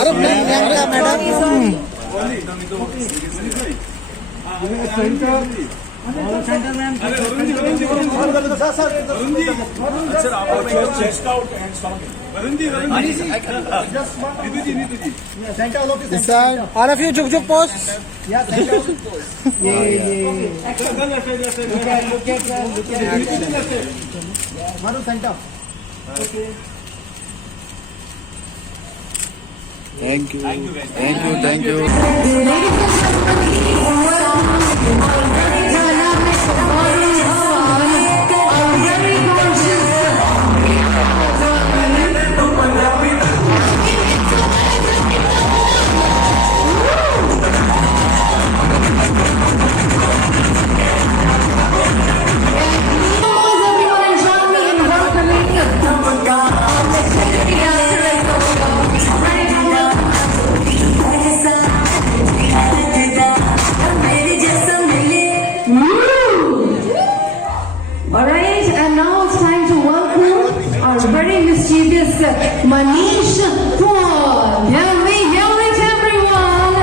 अरे madam all of you झुक post Thank you. Thank you. Manish Paul. Can we hear it, everyone?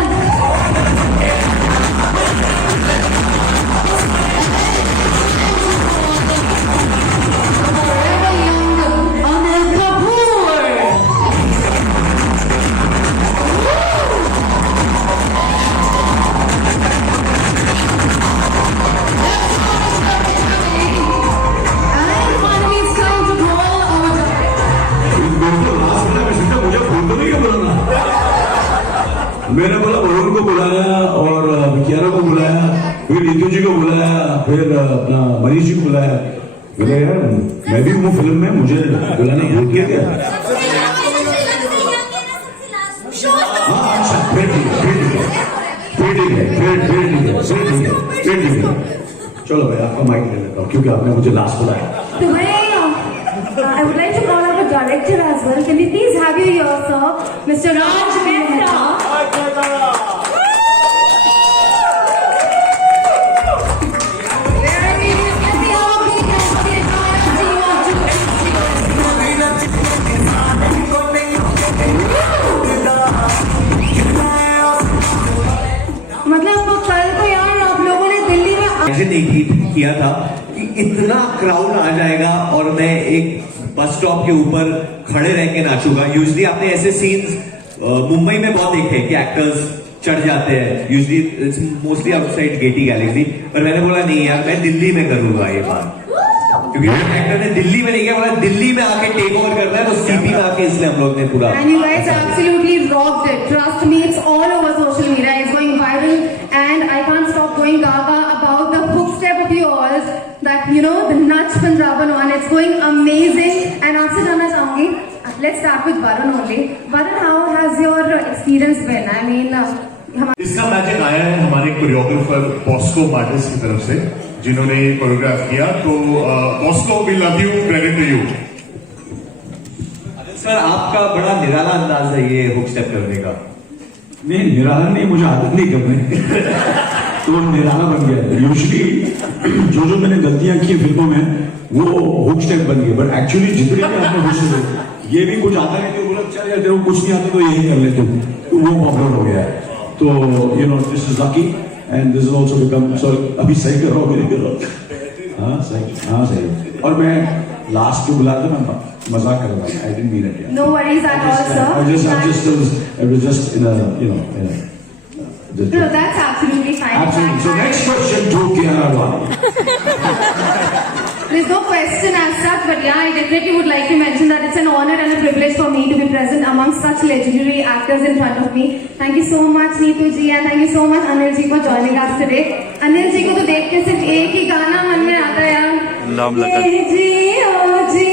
Forever young, Anil Kapoor. And finally, it's time to call our मैंने बोला वरुण को बुलाया और विकियारा को बुलाया, फिर नीतू जी को बुलाया, फिर अपना मनीष जी को बुलाया। बोले यार मैं भी हूँ फिल्म में, मुझे बुलाने भूल गया क्या? हाँ अच्छा फिर ठीक है। चलो भाई आपका माइक ले लेता हूँ क्योंकि आपने मुझे लास्ट बुलाया। I would like to call our director as well. Can we please have you here, sir? Mr. Raj Mehta. मतलब कल को यार आप लोगों ने दिल्ली में किया था कि इतना क्राउड आ जाएगा और मैं एक बस स्टॉप के ऊपर खड़े रह के नाचूंगा। यूजली आपने ऐसे सीन्स मुंबई में बहुत देखे कि एक्टर्स चढ़ जाते हैं, usually it's mostly outside Getty Galaxy, पर मैंने बोला नहीं यार मैं दिल्ली में करूंगा ये बात, क्योंकि एक्टर ने दिल्ली में नहीं किया, बोला दिल्ली में आके टेक ओवर करना है, तो सीपी में आके इसलिए हम लोग ने पूरा। And you guys absolutely rocked it. Trust me, it's all over social media. It's going viral, and I can't stop going gaga about the hook step of yours. That the Nach Punjaban one. It's going amazing. And आपसे जानना चाहूँगी. Let's start with Varun only. Varun, how has your experience been? I mean, इसका magic आया है हमारे choreographer Bosco Martin's की तरफ से, जिन्होंने कोरियोग्राफ किया। तो Bosco, we love you, credit to you. Sir आपका बड़ा निराला अंदाज है ये हुक स्टेप करने का। नहीं निराला नहीं, मुझे आदत नहीं करने तो निराला बन गया। यूजुअली जो मैंने गलतियां की फिल्मों में वो हुक स्टेप बन गए, बट एक्चुअली जितने भी आपने हुक स्टेप, ये भी कुछ आता नहीं तो बोला चल यार तेरे को कुछ नहीं आता तो यही कर लेते, तो वो पॉपुलर हो गया है। तो this is lucky and this is also become, so अभी सही कर रहा हूँ, नहीं कर रहा हूँ। हाँ सही। और मैं लास्ट को बुला था, मैं मजाक कर रहा था, I didn't mean it. no worries at all, sir. I was just in a No, that's absolutely fine. Absolutely. So next question to Kiara. There's no question as such, but yeah, I definitely would like to mention that it's an honor and a privilege for me to be present amongst such legendary actors in front of me. Thank you so much, Neetu ji, and thank you so much, Anil ji, for joining us today. Anil ji को तो देख के सिर्फ एक ही गाना मन में आता है यार। ये जी ओ जी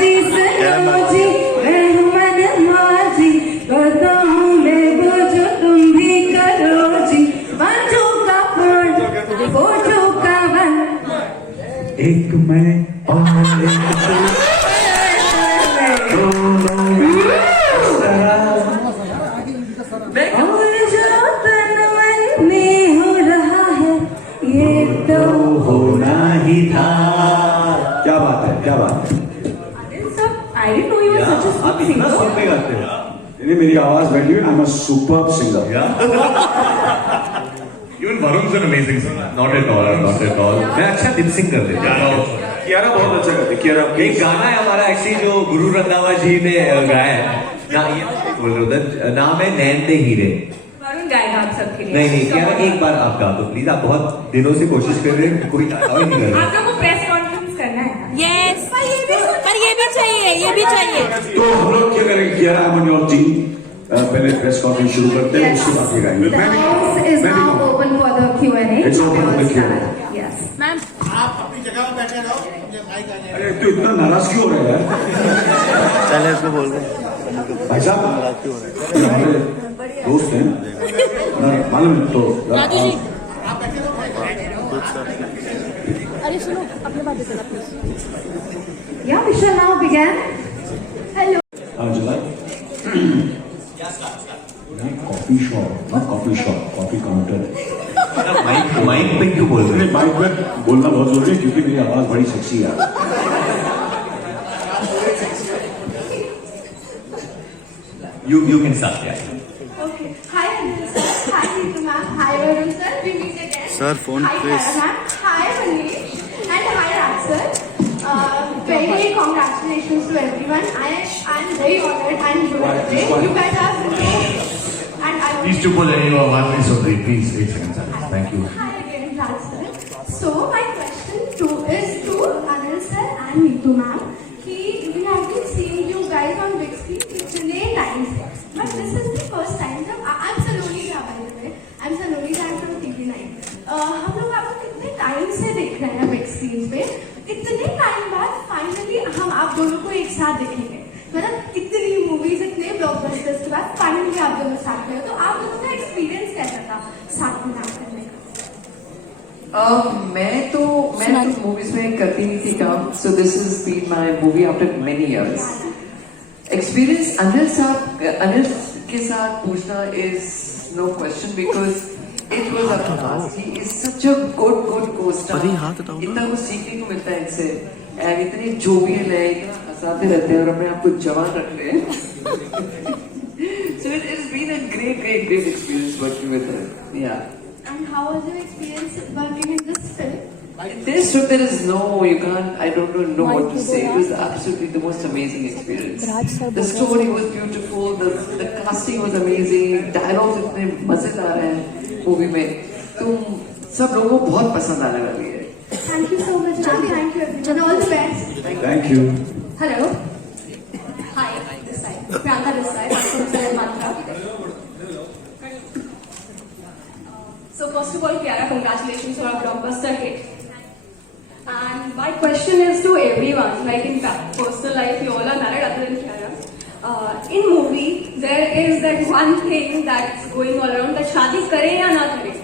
जी सनो जी रहमन माजी बताऊं मैं वो जो तुम भी करो जी बंजो का फोटो का बन एक मैं और एक और जो तन मन में हो रहा है ये तो होना ही था। क्या बात है, क्या बात है। आप इतना सुर में गाते हो यानी मेरी आवाज बैठी हुई, I am a superb singer. Even Varun's an amazing singer. Not at all. मैं अच्छा लिप सिंग कर लेता हूँ। कियारा बहुत अच्छा करती है। कियारा एक गाना है हमारा एक्चुअली जो गुरु रंधावा जी ने गाया है ना, ये बोल रहे उधर नाम है नैन दे हीरे। वरुण गाएगा आप सबके लिए। नहीं कियारा एक बार आप गा दो प्लीज, आप बहुत दिनों से कोशिश कर रहे हैं, कोई अलाउ ही नहीं कर रहा। आप लोगों को प्रेस कॉन्फ्रेंस करना है। यस पर ये भी चाहिए, ये भी चाहिए। तो हम लोग क्या करेंगे, कियारा अमन और टीम पहले प्रेस कॉन्फ्रेंस शुरू करते हैं, उसके बाद ये गाएंगे। The house is now open for the Q&A. It's open for the Q&A. Yes. Ma'am आप अपनी जगह पर बैठे रहो, मुझे माइक आ जाएगा। अरे तू इतना नाराज क्यों हो रहा है यार? चले इसको बोल दे। भाई साहब हमारे दोस्त हैं मालूम है, तो राजू जी, अरे सुनो अपने बात करना please. Yeah, we shall now begin. Hello. हाँ जुलाई कॉफी शॉप, ना coffee shop, coffee counter. Mic पे क्यों बोल रहे मेरे माइक पर बोलना बहुत जरूरी है क्योंकि मेरी आवाज बड़ी सेक्सी है। You can start, yeah. Okay. Hi, Anil sir. Hi, Neetu ma'am. Hi, Varun sir. We meet again. Sir, phone hi, please. Hi, ma'am. Hi, Manish. And hi, Raj sir. Very congratulations to everyone. I am very honored and glad today. You guys are so. And I Please to pull any of one is only. Please, 8 seconds. Thank you. Hi again, Raj sir. So my question is to Anil sir and Neetu ma'am. We have been seeing you guys on big screen many times, but this is the first time that I'm Saloni Jha, by the way. I'm Saloni Jha from TV9. हम लोग आपको कितने time से देख रहे हैं big screen पे, इतने टाइम बाद फाइनली हम आप दोनों को एक साथ देखेंगे। मतलब इतनी मूवीज, इतने ब्लॉकबस्टर्स के बाद फाइनली आप दोनों साथ में हो, तो आप दोनों का एक्सपीरियंस कैसा था साथ में काम करने का? मैं तो मूवीज में करती नहीं थी काम, so this is been my movie after many years. Experience Anil के साथ पूछना is no question because it was a blast. He is such a good co-star. इतना कुछ सीखने को मिलता है इनसे, एंड इतने जोवियल है, इतना हंसाते रहते हैं और अपने आप को जवान रख रहे हैं। So it is been a great experience working with him. या And how was your experience working in this film? This trip, there is no, you can't, I don't know what to say. It was absolutely the most amazing experience. The story was beautiful, the casting was amazing, dialogues इतने मजेदार हैं movie में, तुम सब लोगों को बहुत पसंद आने वाली है। Thank you so much, ma'am. Thank you everyone. All the best. Thank you. Hello. Hi, this side. Priyanka this side. I'm from Sayan Matra. So first of all, Kiara, congratulations on our blockbuster hit. And my question is to everyone, like in personal life, you all are married other than Kiara. In movie, there is that one thing that's going all around that शादी करें या ना करें.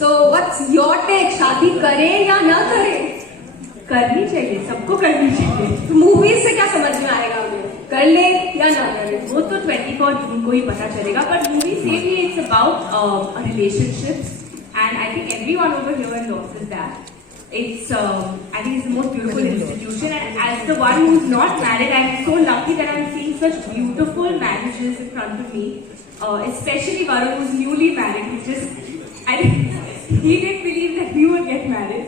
So what's your take? शादी करें या ना करें? करनी चाहिए, सबको करनी चाहिए। तो मूवीज से क्या समझ में आएगा हमें? कर ले या ना कर ले, वो तो 24 जून को ही पता चलेगा। But movie safely it's about relationships, and I think everyone over here endorses that. It's I think it's the most beautiful institution, and as the one who's not married, I'm so lucky that I'm seeing such beautiful marriages in front of me. Especially Varun, who's newly married. He didn't believe that we would get married,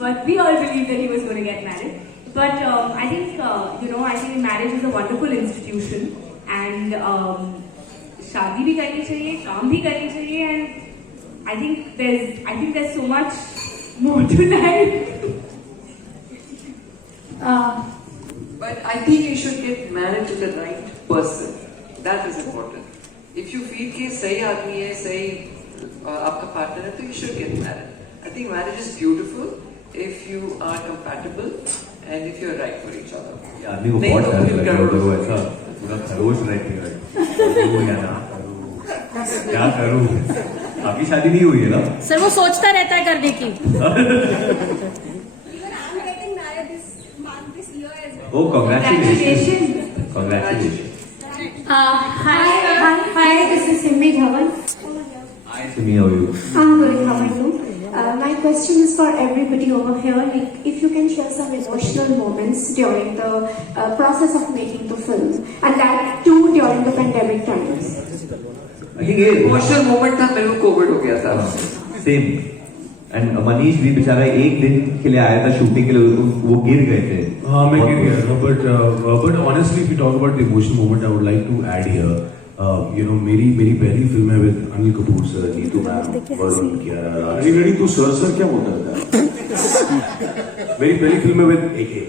but we all believed that he was going to get married. But I think I think marriage is a wonderful institution, and शादी भी करनी चाहिए, काम भी करनी चाहिए, and I think there's so much more to life. But I think you should get married to the right person. That is important. If you feel कि सही आदमी है, सही आपका partner है, तो you should get married. I think marriage is beautiful if you are compatible and if you are right for each other. ये आदमी को बहुत डर लग रहा है, तो ऐसा पूरा खरोश रहती है, करूँ या ना करूँ, क्या करूँ? आपकी शादी नहीं हुई है ना? सर वो सोचता रहता है करने की। Oh, congratulations! Hi, this is Simmi Dhawan. Hi, Simi, how are you? I'm good. How are you? My question is for everybody over here. Like, if you can share some emotional moments during the process of making the film, and that too during the pandemic times. I think ये emotional moment था, मेरे को Covid हो गया था. Same. And Manish भी बेचारा एक दिन के लिए आया था शूटिंग के लिए, वो गिर गए थे. हाँ मैं गिर गया था, but honestly if you talk about the emotional moment I would like to add here, मेरी पहली फिल्म है with Anil Kapoor sir, Neetu ma'am, Varun, Kiara. Ready तू सर क्या बोलता था? मेरी पहली फिल्म है विद एके.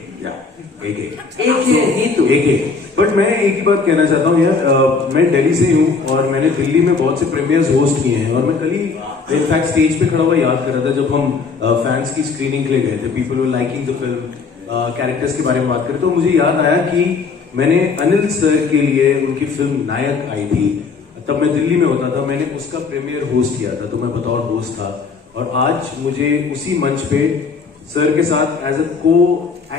बट मैं एक ही बात कहना चाहता हूँ यार, मैं दिल्ली से ही हूँ और मैंने दिल्ली में बहुत से प्रीमियर्स होस्ट किए हैं, और मैं कल ही इनफैक्ट स्टेज पे खड़ा हुआ याद कर रहा था जब हम फैंस की स्क्रीनिंग के लिए गए थे. People were liking the film, characters के बारे में बात करें तो मुझे याद आया कि मैंने अनिल सर के लिए उनकी फिल्म नायक आई थी, तब मैं दिल्ली में होता था, मैंने उसका प्रीमियर होस्ट किया था, तो मैं बतौर होस्ट था. और आज मुझे उसी मंच पे सर के साथ एज अ को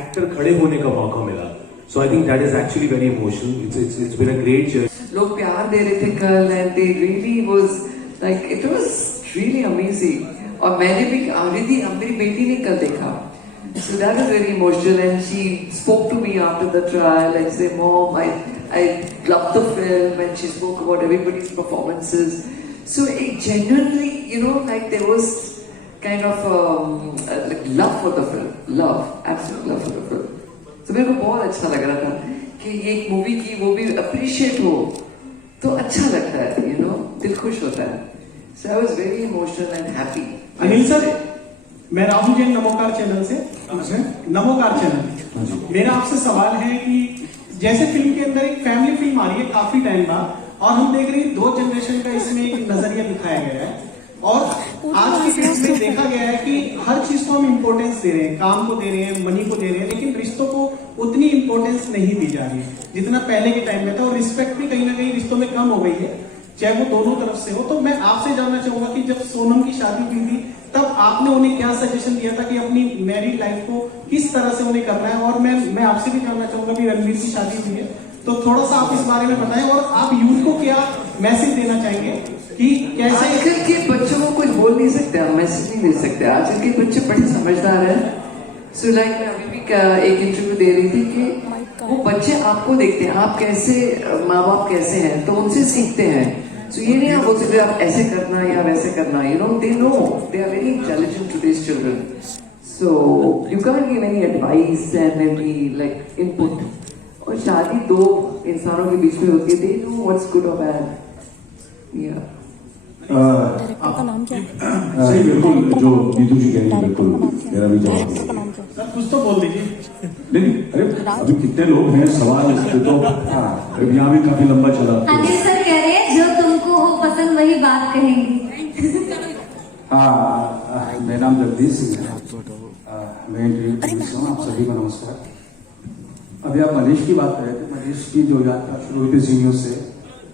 एक्टर खड़े होने का मौका मिला. So I think that is actually very emotional. It's been a great journey. लोग प्यार दे रहे थे कल, and they really was like, it was really amazing. और मैंने भी आरिदी, मेरी बेटी ने कल देखा. So that was very emotional, and she spoke to me after the trial and said, "Mom, I loved the film," and she spoke about everybody's performances. So it genuinely, like there was kind of like love for the film, absolute love for the film. So मेरे को बहुत अच्छा लग रहा था कि ये एक मूवी की वो भी appreciate हो तो अच्छा लगता है, दिल खुश होता है. So I was very emotional and happy. Anil sir, मैं राहुल जैन नमोकार चैनल से. नमोकार चैनल. मेरा आपसे सवाल है कि जैसे फिल्म के अंदर एक फैमिली फिल्म आ रही है काफी टाइम बाद, और हम देख रहे हैं 2 जनरेशन का इसमें एक नजरिया दिखाया गया है, और आज की फिल्म में देखा गया है कि हर चीज को हम इंपॉर्टेंस दे रहे हैं, काम को दे रहे हैं, मनी को दे रहे हैं, लेकिन रिश्तों को उतनी इंपॉर्टेंस नहीं दी जा रही है जितना पहले के टाइम में था, और रिस्पेक्ट भी कहीं ना कहीं रिश्तों में कम हो गई है, चाहे वो दोनों तरफ से हो. तो मैं आपसे जानना चाहूंगा कि जब सोनम की शादी हुई थी तब आपने उन्हें क्या सजेशन दिया था कि अपनी मैरिड लाइफ को किस तरह से उन्हें करना है, और मैं आपसे भी जानना चाहूंगा कि रणवीर की शादी हुई है तो थोड़ा सा आप इस बारे में बताएं, और आप यूथ को क्या मैसेज देना चाहेंगे कि कैसे. आजकल के बच्चों को कुछ बोल नहीं सकते, हम मैसेज नहीं दे सकते. आजकल के बच्चे बड़े समझदार हैं. सो लाइक मैं अभी भी एक इंटरव्यू दे रही थी कि वो बच्चे आपको देखते हैं, आप कैसे, माँ बाप कैसे हैं, तो उनसे सीखते हैं. So ये नहीं आप बोल सकते आप ऐसे करना या वैसे करना, they know, they are very intelligent today's children. So you can't give any advice and any like input. और शादी 2 इंसानों के बीच में होती है, they know what's good or bad. Yeah. Director का नाम क्या है? सही, बिल्कुल जो नीतू जी कह रही है, बिल्कुल मेरा भी जवाब है. सर कुछ तो बोल दीजिए. नहीं, अरे अभी कितने लोग हैं, सवाल तो अरे यहाँ भी काफी लंबा चला. अनिल सर कह रहे हैं जो तुमको हो पसंद वही बात कहेंगे. हाँ, मेरा नाम जगदीश सिंह है. मैं इंटरव्यू हूँ. आप सभी को नमस्कार. अभी आप मनीष की बात कर रहे थे. मनीष की जो यात्रा शुरू हुई थी सीनियर से,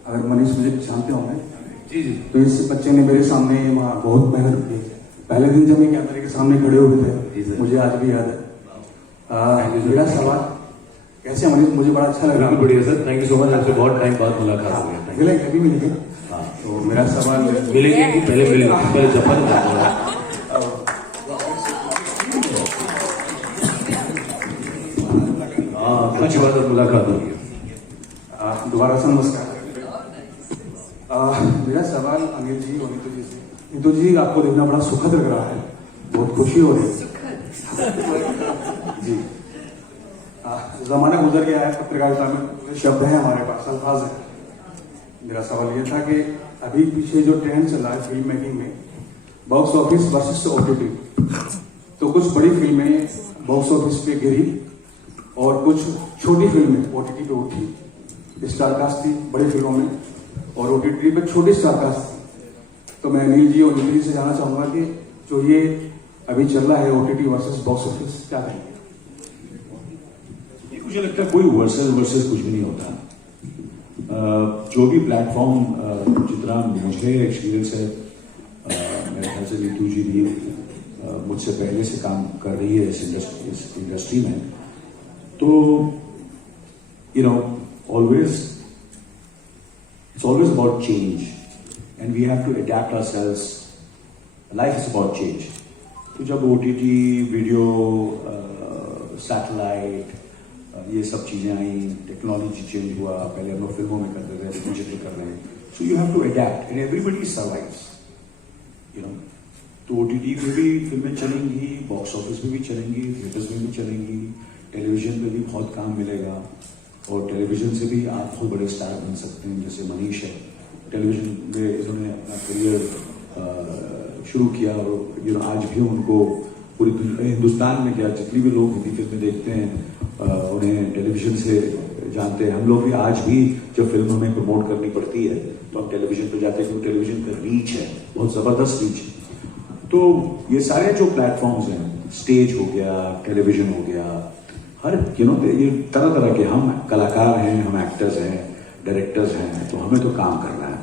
अगर मनीष मुझे जानते होंगे जी, तो इस बच्चे ने मेरे सामने वहाँ बहुत मेहनत की. पहले दिन जब मैं कैमरे के सामने खड़े हुए थे, मुझे आज भी याद है. मेरा सवाल कैसे मनीष, मुझे बड़ा अच्छा लगा. बिल्कुल बढ़िया sir, thank you so much. आपसे बहुत टाइम बाद मुलाकात हो गया. मिलेंगे, अभी मिलेंगे. तो मेरा सवाल मिलेंगे कि पहले मिलेंगे, पहले जफर अच्छी बात और मुलाकात होगी. दोबारा से नमस्कार. मेरा सवाल अनिल जी और नीतू जी से. नीतू जी, आपको देखना बड़ा सुखद लग रहा है, बहुत खुशी हो रही है जी. जमाना गुजर गया है, पत्रकारिता में शब्द है हमारे पास, अल्फाज है. मेरा सवाल यह था कि अभी पीछे जो ट्रेंड चल रहा है फिल्म मेकिंग में, बॉक्स ऑफिस वर्सेस ओटीटी, तो कुछ बड़ी फिल्में बॉक्स ऑफिस पे गिरी और कुछ छोटी फिल्में ओटीटी पे उठी. स्टारकास्ट थी बड़ी फिल्मों में और ओटीटी पे छोटी स्टारकास्ट थी. तो मैं अनिल जी और नीतू जी से जानना चाहूंगा कि जो ये अभी चल रहा है ओटीटी वर्सेस बॉक्स ऑफिस, क्या कहेंगे? मुझे लगता है कोई वर्सेस कुछ भी नहीं होता. जो भी प्लेटफॉर्म, जितना मुझे एक्सपीरियंस है, मेरे ख्याल से नीतू जी भी मुझसे पहले से काम कर रही है इस इंडस्ट्री में, तो always it's always about change and we have to adapt ourselves. Life is about change. तो जब OTT वीडियो सैटेलाइट ये सब चीज़ें आई, टेक्नोलॉजी चेंज हुआ, पहले हम लोग फिल्मों में करते थे, डिजिटल कर रहे हैं, so you have to adapt and everybody survives, you know. तो OTT पे भी फिल्में चलेंगी, बॉक्स ऑफिस पे भी चलेंगी, थिएटर्स में भी चलेंगी, टेलीविजन पे भी बहुत काम मिलेगा, और टेलीविजन से भी आप बहुत बड़े स्टार बन सकते हैं, जैसे मनीष है, टेलीविजन में इन्होंने अपना करियर शुरू किया, और यू नो आज भी उनको पूरी हिंदुस्तान में क्या जितनी भी लोग हिंदी फिल्में देखते हैं उन्हें टेलीविजन से जानते हैं। हम लोग भी आज भी जब फिल्म हमें प्रमोट करनी पड़ती है तो हम टेलीविजन पर जाते हैं, क्योंकि टेलीविजन का रीच है, बहुत ज़बरदस्त रीच है। तो ये सारे जो प्लेटफॉर्म्स हैं, स्टेज हो गया, टेलीविजन हो गया, हर यू नो ये तरह तरह के, हम कलाकार हैं, हम एक्टर्स हैं, डायरेक्टर्स हैं, तो हमें तो काम करना है।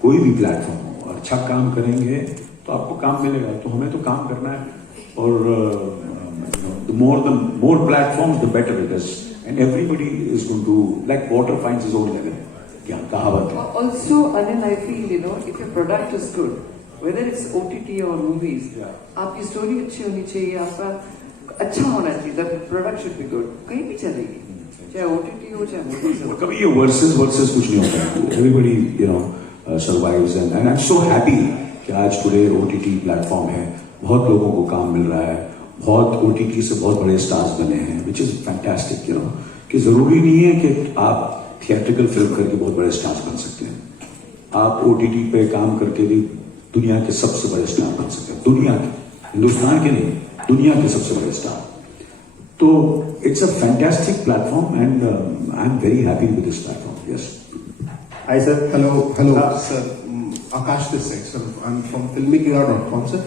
कोई भी प्लेटफॉर्म हो, और अच्छा काम करेंगे तो आपको काम मिलेगा, तो हमें तो काम करना है। और the more platforms, the better it is, and everybody is going to, like water finds its own level. क्या कहावत है। Also, Anil, I feel, you know, if your product is good, whether it's OTT or movies, आपकी story अच्छी होनी चाहिए, आपका अच्छा होना चाहिए, the product should be good, कहीं भी चलेगी, चाहे OTT हो चाहे movies हो। कभी ये वर्सेस कुछ नहीं होता है, everybody you know survives, and I'm so happy कि आज today OTT प्लेटफॉर्म है, बहुत लोगों को काम मिल रहा है, बहुत OTT से बहुत बड़े स्टार्स बने हैं, which is fantastic, you know, कि जरूरी नहीं है कि आप थिएट्रिकल फिल्म करके बहुत बड़े स्टार्स बन सकते हैं, आप OTT पे काम करके भी दुनिया के सबसे बड़े स्टार बन सकते हैं, दुनिया के, हिंदुस्तान के नहीं, दुनिया के सबसे बड़े स्टार। तो it's a fantastic platform, and I am very happy with this platform. Yes, Hi sir. Hello sir. Akash this side, sir. I'm from filmmaker.com, sir.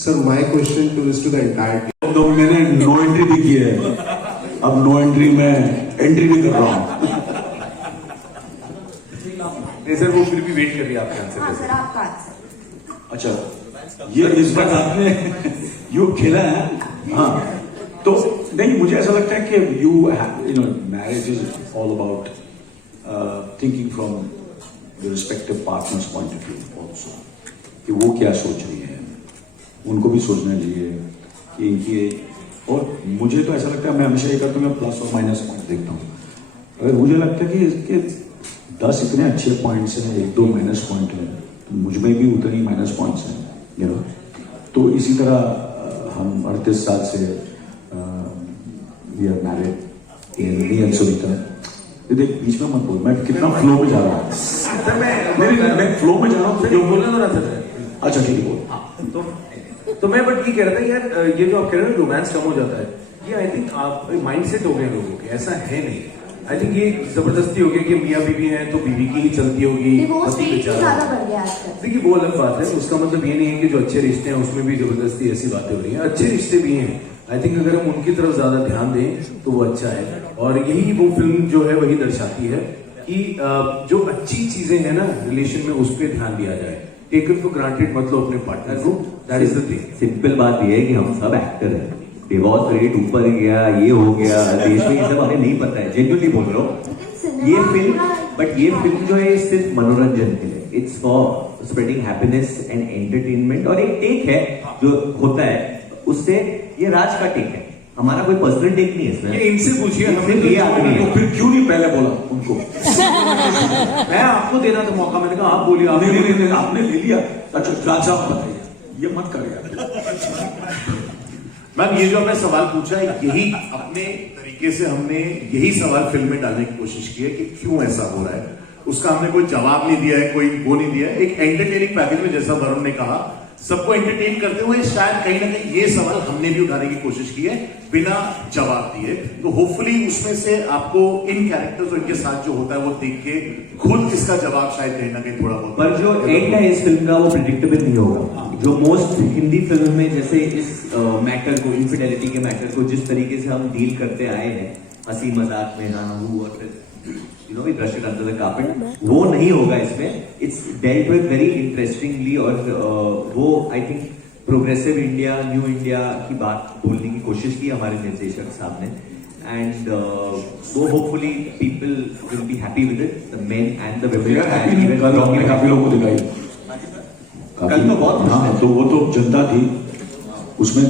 Sir, my question is to the entire team. तो मैंने no entry भी की है, अब no entry में entry भी कर रहा हूँ। सर वो फिर भी वेट कर रही है आपके आंसर। हाँ सर, आपका आंसर। अच्छा, ये इस बार आपने यू खेला है, हाँ, तो नहीं, मुझे ऐसा लगता है कि you know marriage is all about thinking from the respective partners point of view also, कि वो क्या सोच रही है, उनको भी सोचना चाहिए कि इनकी, और मुझे तो ऐसा लगता है, मैं हमेशा ये करता हूँ, मैं प्लस और माइनस पॉइंट देखता हूँ। अगर मुझे लगता है कि इसके 10 इतने अच्छे पॉइंट्स हैं, 1-2 माइनस पॉइंट हैं, तो मुझ में भी उतने ही माइनस पॉइंट्स हैं, यू नो। तो इसी तरह हम 38 साल से we are married, me and Sunita. देख, बीच में मत बोल, मैं कितना फ्लो में जा रहा हूँ, मैं फ्लो में जा रहा हूँ, जो बोलना तो ना सर। अच्छा ठीक है, बोल। तो मैं बट ये कह रहा था यार, ये जो आप कह रहे हो रोमांस कम हो जाता है, ये आई थिंक आप माइंडसेट हो गए लोगों के, ऐसा है नहीं। आई थिंक ये जबरदस्ती हो गया कि मियाँ बीवी हैं तो बीवी की ही चलती होगी, ज्यादा बढ़ गया आजकल। देखिए वो अलग बात है, उसका मतलब ये नहीं है कि जो अच्छे रिश्ते हैं उसमें भी जबरदस्ती ऐसी बातें हो रही हैं, अच्छे रिश्ते भी हैं। आई थिंक अगर हम उनकी तरफ ज्यादा ध्यान दें तो वो अच्छा है, और यही वो फिल्म जो है वही दर्शाती है कि जो अच्छी चीजें हैं ना रिलेशन में, उस पर ध्यान दिया जाए। टेकन फॉर ग्रांटेड मतलब अपने पार्टनर को, that is the thing. Simple बात यह है कि हम सब एक्टर हैं, डिवोर्स रेट ऊपर गया, ये हो गया देश में, ये सब हमें नहीं पता है, जेन्युइनली बोल रहा हूँ। ये फिल्म, बट ये फिल्म जो है सिर्फ मनोरंजन के लिए, it's for spreading happiness and entertainment, और एक टेक है जो होता है उससे, ये राज का टेक है, हमारा कोई पर्सनल टेक नहीं है इसमें। ये इनसे पूछिए, हमें ये आदमी है, तो फिर क्यों नहीं पहले बोला उनको? मैं आपको देना था मौका, मैंने कहा आप बोलिए। नहीं, आपने ले लिया। अच्छा, राजा बताइए, ये मत करिए। मैम, ये जो आपने सवाल पूछा है, यही अपने तरीके से हमने यही सवाल फिल्म में डालने की कोशिश की है कि क्यों ऐसा हो रहा है। उसका हमने कोई जवाब नहीं दिया है, कोई वो नहीं दिया है। एक एंटरटेनिंग पैकेज में, जैसा वरुण ने कहा, सबको एंटरटेन करते हुए शायद कहीं ना कहीं ये सवाल हमने भी उठाने की कोशिश की है बिना जवाब दिए। तो होपफुली उसमें से आपको इन कैरेक्टर्स और इनके साथ जो होता है वो देख के खुद इसका जवाब शायद कहीं ना कहीं थोड़ा बहुत, पर जो एंड है इस फिल्म का वो प्रिडिक्टेबल नहीं होगा। जो मोस्ट हिंदी फिल्म में जैसे इस मैटर को, इनफिडेलिटी के मैटर को जिस तरीके से हम डील करते आए हैं, हंसी मजाक में, नानू और फिर you know we brush it under the carpet, वो नहीं होगा इसमें। It's dealt with very interestingly, और वो I think progressive India, new India की बात बोलने की कोशिश की हमारे निर्देशक साहब ने, एंड वो hopefully people will be happy with it, the main and the women. काफी लोगों को दिखाई, कल तो बहुत, हाँ, तो वो तो जनता थी, उसमें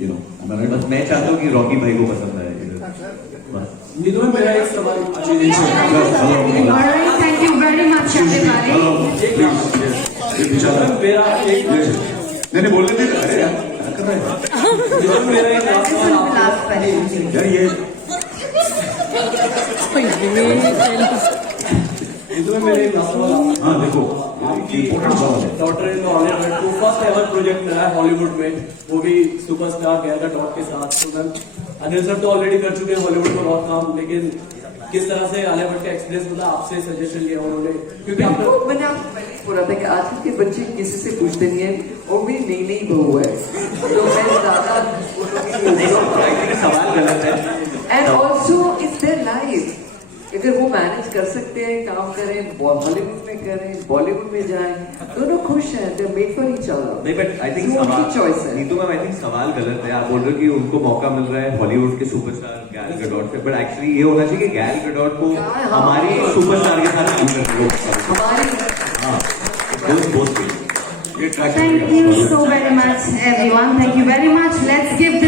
यू नो बस मैं चाहता हूँ कि रॉकी भाई को पसंद आए इधर। बस नीतू में मेरा एक सवाल Alright, thank you very much, everybody. मेरा एक नहीं बोलने दे अरे यार क्या कर रहे हैं नीतू में मेरा एक लास्ट This is सवाल the last question. यार ये नीतू में मेरा एक लास्ट सवाल हाँ देखो आपकी इम्पोर्टेंट सवाल है डॉटर इन लॉ ने तो फर्स्ट एवर प्रोजेक्ट मिला है हॉलीवुड में, वो भी सुपरस्टार गैल गैडोट के साथ। तो मैम अनिल सर तो ऑलरेडी कर चुके हैं हॉलीवुड में बहुत काम, लेकिन किस तरह से आलिया भट्ट का एक्सपीरियंस मतलब आपसे सजेशन लिया उन्होंने, क्योंकि आपने बिल्कुल, मैंने आपको पहले ही बोला था कि आजकल के बच्चे किसी से पूछते नहीं है, और भी नई नई बहू है तो मैं ज्यादा सवाल गलत है। And also it's their life, अगर वो मैनेज कर सकते हैं, काम करें, हॉलीवुड में करें, बॉलीवुड में जाएं, दोनों खुश हैं, they made for each other. नहीं बट आई थिंक उनकी चॉइस है। नीतू मैम आई थिंक सवाल गलत है। आप बोल रहे हो कि उनको मौका मिल रहा है हॉलीवुड के सुपरस्टार गैल गैडोट से, बट एक्चुअली ये होना चाहिए कि गैल गैडोट को हमारी सुपरस्टार के साथ काम करते हो। हमारी ये track Thank you so very much, everyone. Thank you very much. Let's give this